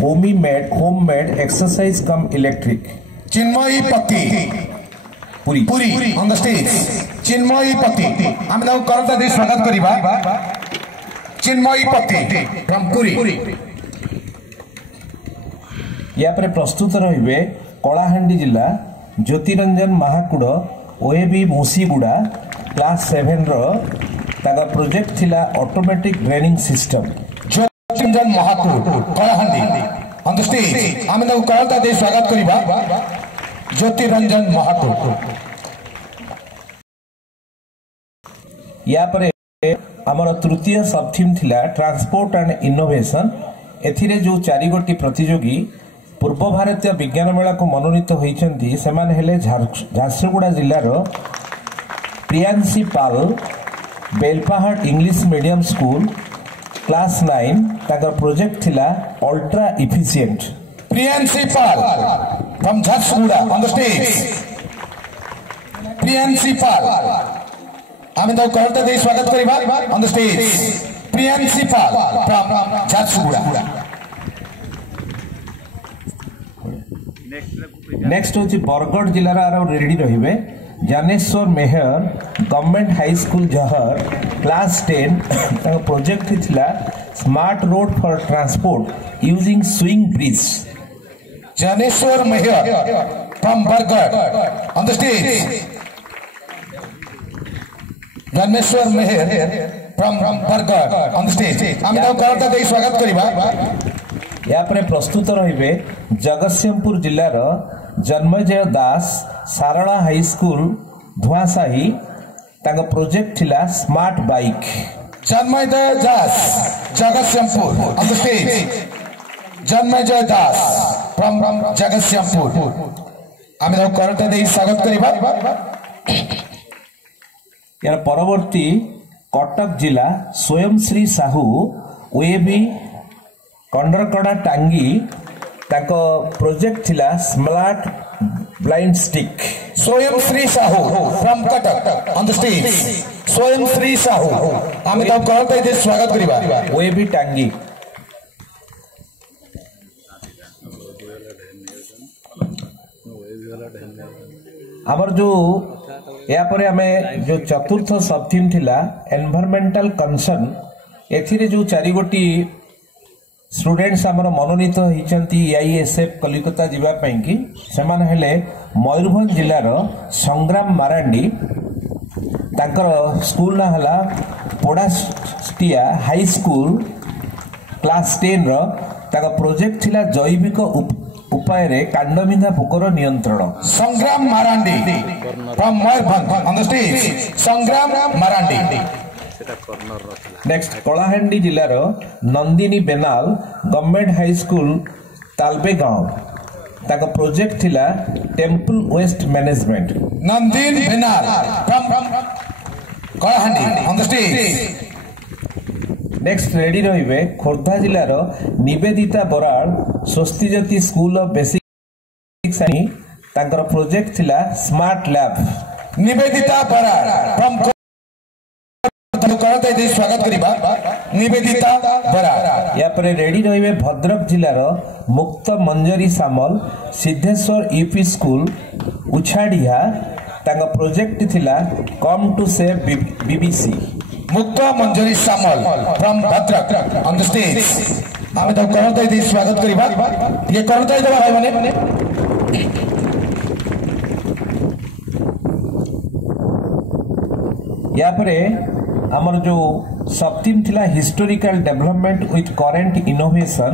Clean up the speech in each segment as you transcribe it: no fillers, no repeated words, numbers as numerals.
homemade exercise cum electric. Chinmoy Patti. Puri on the stage. Chinmoy Patti. I'm now called this Swagat Kariba. Chinmoy Patti from Puri. या पर प्रस्तुत रहिबे कलाहांडी जिला Jyotiranjan Mahakud OAB मुसीगुड़ा class 7 रो ताका project थिला automatic draining system. Jyotiranjan Mahakud Kalahandi on the stage. आमे ना करता दे स्वागत करिबा ज्योतिरंजन महाकुड़. या पर हमर तृतीय सब थीम थिला ट्रांसपोर्ट एंड इनोवेशन. एथिरे जो 4 गोटी प्रतियोगी पूर्व भारतीय विज्ञान मेला को मनोनीत होइछन्ती सेमान हेले झारसुगुड़ा जिल्लार Priyanshi Pal Belpahar English medium school class 9 ताका प्रोजेक्ट थिला ultra efficient. Priyanshi Pal from Jharsuguda on the stage. Priyanshi Pal आमे तो करते दे स्वागत करिबा on the stage. Priyanshi Pal from Jharsuguda. Next होची बरगढ़ जिल्लार आरो रेडी रहिबे Jnaneswar Meher government high school जहर क्लास 10 ताका प्रोजेक्ट थिला smart road for transport using swing bridge. Jnaneswar Meher from Bargarh on the stage. Jnaneswar Meher from Bargarh on the stage. हम तो करता दे स्वागत करिबा. या पर प्रस्तुत रहिबे जगतसिंहपुर जिल्लार जन्मजय दास सारला हाई स्कूल धुआसाही ताका प्रोजेक्ट थिला smart bike. Janmejay Das Jagatsinghpur on the stage. Janmejay Das from Jagatsinghpur. आमे तो करते दे स्वागत करिबा. यार परवर्ती कटक जिला स्वयंश्री साहू ओएबी कंडरकड़ा टांगी ताको प्रोजेक्ट थिला smart blind stick. Swayanshree Sahu from Cuttack on the stage. Swayanshree Sahu आमे तो करते दे स्वागत करिबा. ओएबी टांगी. हमर जो या पर हमें जो चतुर्थ सब थीम थिला एनवायरमेंटल कंसर्न. एथिरे जो 4 गोटी स्टूडेंट्स हमर मनोनीत होइचंती आईएसएफ कलिकता जिबा पई कि समान हेले मयूरभंज जिल्लार संग्राम मारांडी तांकर स्कूल ना हला पोडास्टिया हाई स्कूल क्लास 10 रो ताका प्रोजेक्ट थिला जैविक उपाय रे कांडबिंधा पोकर नियंत्रण. Sangram Marandi from Mayurbhanj on the stage. Sangram Marandi. Next Kalahandi जिल्लार Nandini Benal government high school तालबे गांव ताका प्रोजेक्ट थिला temple waste management. Nandini Benal from Kalahandi on the stage. Next ready रहिबे खोर्धा जिल्लार Nivedita Baral Swastijyoti school of basic science ताकर प्रोजेक्ट थिला smart lab. Nivedita Baral from करते दे स्वागत करिबा. निवेदिता बराल. या पर रेडी रहिबे भद्रक जिल्लार मुक्त मंजरी सामल सिद्धेश्वर यूपी स्कूल उछाड़िया ताका प्रोजेक्ट थिला come to save B B C. Mukta Manjari Samal from Bhadrak on the stage. आमे तो करते दे स्वागत करिबा. ये करते दे भाई माने. या पर हमर जो सब थीम थिला historical development with current innovation.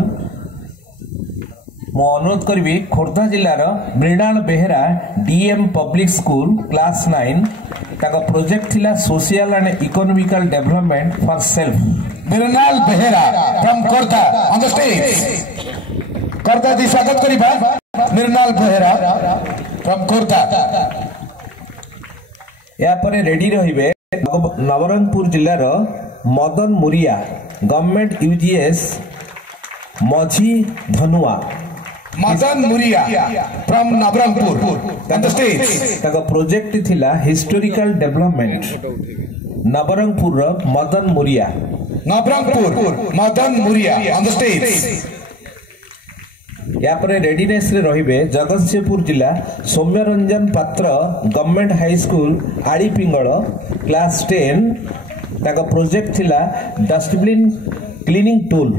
मो अनुरोध करी खोर्धा जिल्लार Mrinal Behera D M public school class 9 ताका प्रोजेक्ट थिला social and economical development for self. Mrinal Behera from Khordha on the stage. Khordha दी स्वागत करिबा. मृणाल बेहेरा फ्रॉम खोर्धा. या पर रेडी रहिबे नवरंगपुर जिल्लार Madan Muria government U G S Majhi Dhanua. Madan Muria from Nabarangpur on the stage. ताका प्रोजेक्ट थिला historical development. Nabarangpur Madan Muria. Nabarangpur Madan Muria on the stage. या पर रेडीनेस रे रहिबे जगतसिंहपुर जिला सौम्यरंजन पात्र गवर्नमेंट हाई स्कूल आड़ी पिंगल क्लास 10 ताका प्रोजेक्ट थिला डस्टबिन क्लीनिंग टूल।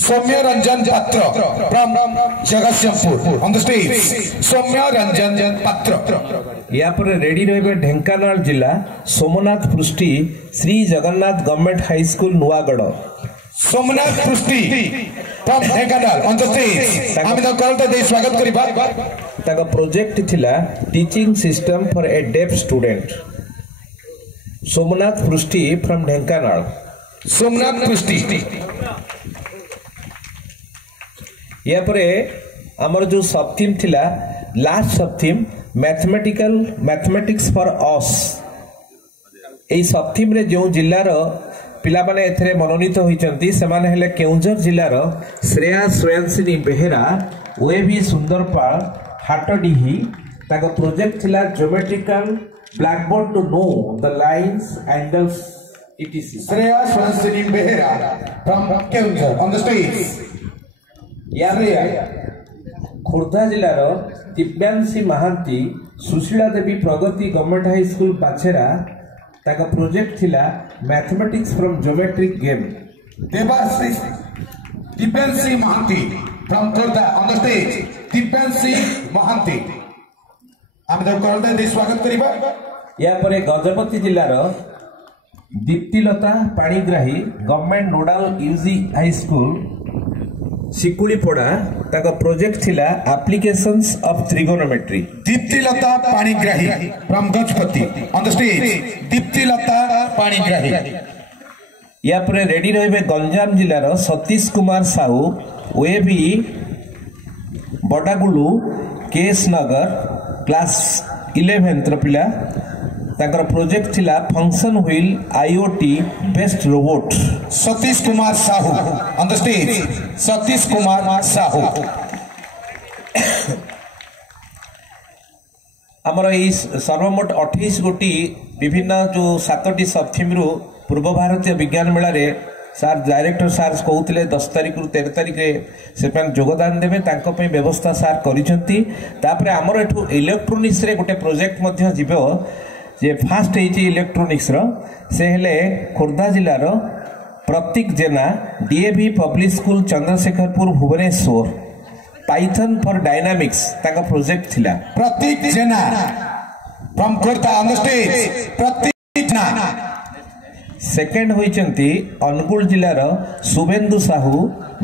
सौम्य रंजन पात्र from Jagatsinghpur on the stage। सौम्य रंजन पात्र। या पर रेडी रहिबे ढेंकानाल जिला Somnath Prusty Shri Jagannath government high school Nuagarh. Somnath Prusty from Dhenkanal on the stage। आमे तो कॉल दे स्वागत करिबा। ताका प्रोजेक्ट थिला teaching system for a deaf student. Somnath Prusty from Dhenkanal. Somnath पृष्टि या परे हमर जो सब थीम थिला लास्ट सब थीम मैथमेटिक्स फॉर अस। एई सब थीम रे जो जिल्ला रो पिला माने एथरे मनोनीत होइचंती से माने हेले केउंझर जिल्ला रो श्रेया स्वयंसिनी बेहेरा ओएवी सुंदरपाल हाटडीही। ताको प्रोजेक्ट थिला geometrical blackboard to know the lines angles etc। Shreya Swayansini Behera from Keonjhar on the stage। Khordha जिलार Divyanshi Mohanty Sushila Devi Pragati government high school Pachhera ताका प्रोजेक्ट थिला mathematics from geometric game. Debashish Divyanshi Mohanty from Khordha on the stage। Divyanshi Mohanty आमे तो कॉल दे स्वागत करिबा। या परे गजपति जिलार Diptilata Panigrahi government nodal U G high school Sikuripada ताका प्रोजेक्ट थिला applications of trigonometry. Diptilata Panigrahi from Gajapati on the stage। Diptilata Panigrahi. या पर रेडी रहिबे गंजाम जिलार सतीश कुमार साहू ओएबी बडागुलू केस नगर क्लास 11 पिला ताकर प्रोजेक्ट थिला function wheel I O T based robot. Satish Kumar Sahu on the stage। Satish Kumar Sahu हमर ई सर्वमोट 28 गोटी विभिन्न जो 7टी सब थीम रु पूर्व भारतीय विज्ञान मेला रे सार डायरेक्टर सार कहते 10 तारिख रु 13 तारिख रे से योगदान देवे तांको पे व्यवस्था सार करिसेंती। तापरे हमर एठु इलेक्ट्रोनिक्स रे गोटे प्रोजेक्ट मध्य जिवो जे फास्ट हेची इलेक्ट्रोनिक्स रो से हेले खोर्धा जिलार Prateek Jena D A V public school Chandrasekharpur Bhubaneswar python for dynamics ताका प्रोजेक्ट थिला। Prateek Jena from Khordha on the stage। Prateek Jena. Second होइचंती अनुगुल जिलार Subhendu Sahu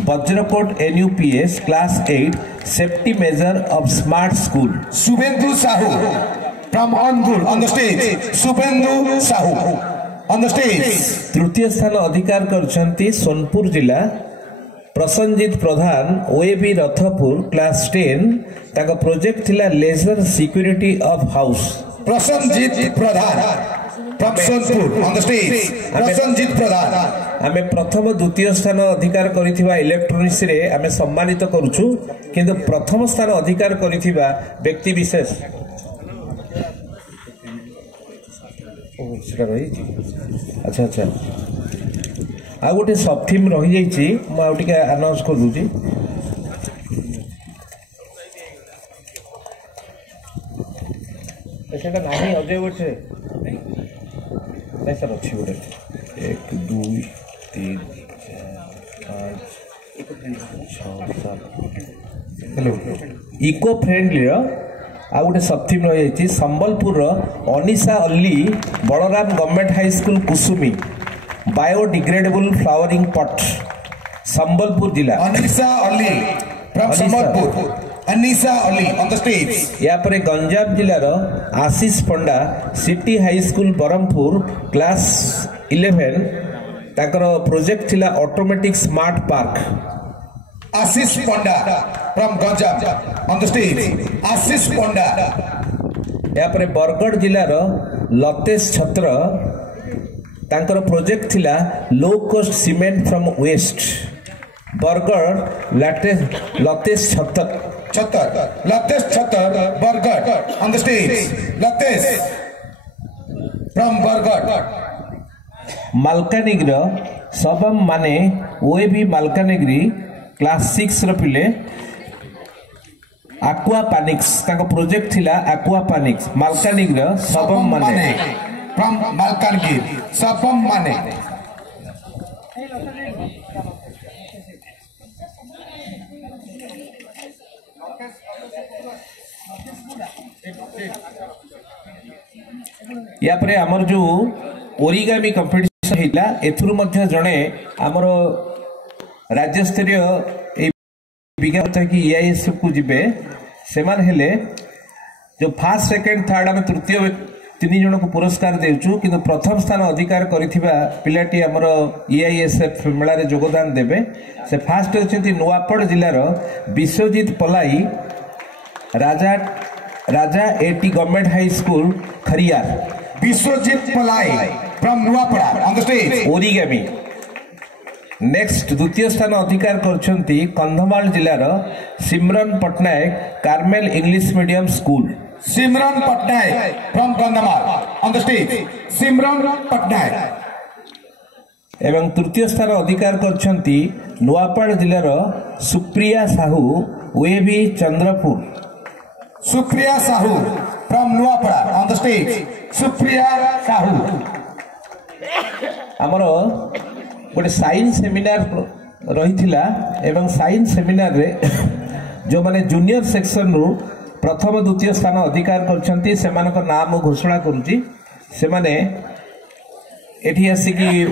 Bajrakot N U P S class 8 safety measure of smart school. Subhendu Sahu from Angul on the stage। Subhendu Sahu on the stage। तृतीय स्थान अधिकार करछंती सोनपुर जिला प्रसन्नजीत प्रधान ओएबी रथपुर क्लास 10 ताका प्रोजेक्ट थिला laser security of house. Prasanjit Pradhan from Sonepur on the stage। Prasanjit Pradhan आमे प्रथम द्वितीय स्थान अधिकार करिथिबा इलेक्ट्रोनिक्स रे आमे सम्मानित करूछु किंतु प्रथम स्थान अधिकार करिथिबा व्यक्ति विशेष अच्छा अच्छा आ गोटे सब थीम रही जाइए मुझे आनाउंस कर दूची सेटा नहीं अजय गोटे नहीं सर अच्छी गोटे 1 2 3 4 5 6 7 इको फ्रेंडली आ गोटे सब थीम रही जाइए संबलपुर अनिशा अल्ली Balram government high school Kusumi biodegradable flowering pot Sambalpur जिला। अनिशा अल्ली from संबलपुर। अनिशा अल्ली on the stage। या पर गंजाम जिलार Ashish Panda city high school Berhampur class 11 ताकर प्रोजेक्ट थिला automatic smart park. Ashish Panda from Ganjam on the stage। Ashish Panda. या पर बरगढ़ जिलार लतेश छत्र तांकर प्रोजेक्ट थिला low cost cement from waste. Bargarh Latesh Chhatra Bargarh on the stage। Latesh from Bargarh. Malkangiri सबम माने ओएबी मालकानगिरी क्लास 6 रो पिले ଆକ୍ୱାପାନିକ୍ସ ତାଙ୍କ ପ୍ରୋଜେକ୍ଟ ଥିଲା ଆକ୍ୱାପାନିକ୍ସ ମାଲକାନଗିରିର ସବମ ମାନେ from Malkangir Sapam Mane या परे हमर जो ओरिगामी कंपटीशन हिला एथुरु मध्य जणे हमर राज्य स्तरीय ए विज्ञापन की ईआईएस को जिबे सेमान हेले जो फर्स्ट सेकंड थर्ड हम तृतीय तीन जन को पुरस्कार देउछु किंतु प्रथम स्थान अधिकार करिथिबा पिलाटी हमर ईआईएसएफ मेला रे योगदान देबे से फर्स्ट होचंती नुआपड़ जिल्ला रो विश्वजीत पलाई राजा राजा एटी government high school Khariar Biswajit Palai from Nuapara on the stage origami next द्वितीय स्थान अधिकार करछंती कंधमाल जिल्ला रो Simran Patnaik Carmel English medium school Simran Patnaik from Kandhamal on the stage Simran Patnaik एवं तृतीय स्थान अधिकार करछंती नुआपड़ जिल्ला रो Supriya Sahu Baby Chandrapur Supriya Sahu from Nuapara on the stage Supriya Sahu हमर गोटे साइंस सेमिनार रहिथिला एवं साइंस सेमिनार रे जो माने जूनियर सेक्शन रु प्रथम द्वितीय स्थान अधिकार करछंती सेमानक नाम घोषणा करूची से माने एठी आसी की